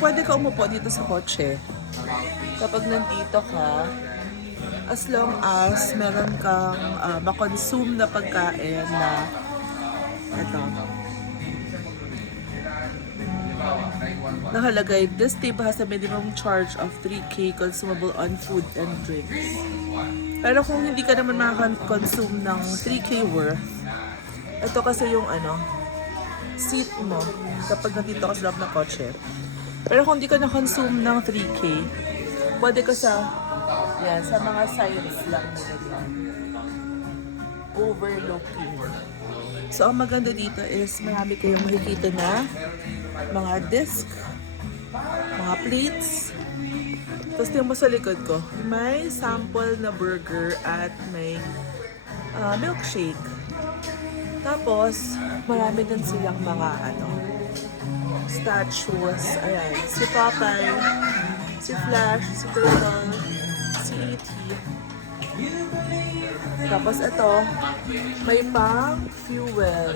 pwede ka umupo dito sa kotse. Kapag nandito ka, as long as meron kang makonsume na pagkain na ito. Nakalagay, this table has a minimum charge of 3K consumable on food and drinks. Pero kung hindi ka naman makakonsume ng 3K worth, ito kasi yung seat mo kapag nandito ka sa loob ng kotse. Pero kung hindi ka na-consume ng 3K, pwede ka sa mga sides lang nila yan. Overlooking. So, ang maganda dito is marami kayong makikita na mga disc, mga plates. Tapos tingnan mo sa likod ko, may sample na burger at may milkshake. Tapos, marami din silang mga statues. Ayan, si Popeye, si Flash, si Turtle, si E.T. Tapos ito, may pang fuel.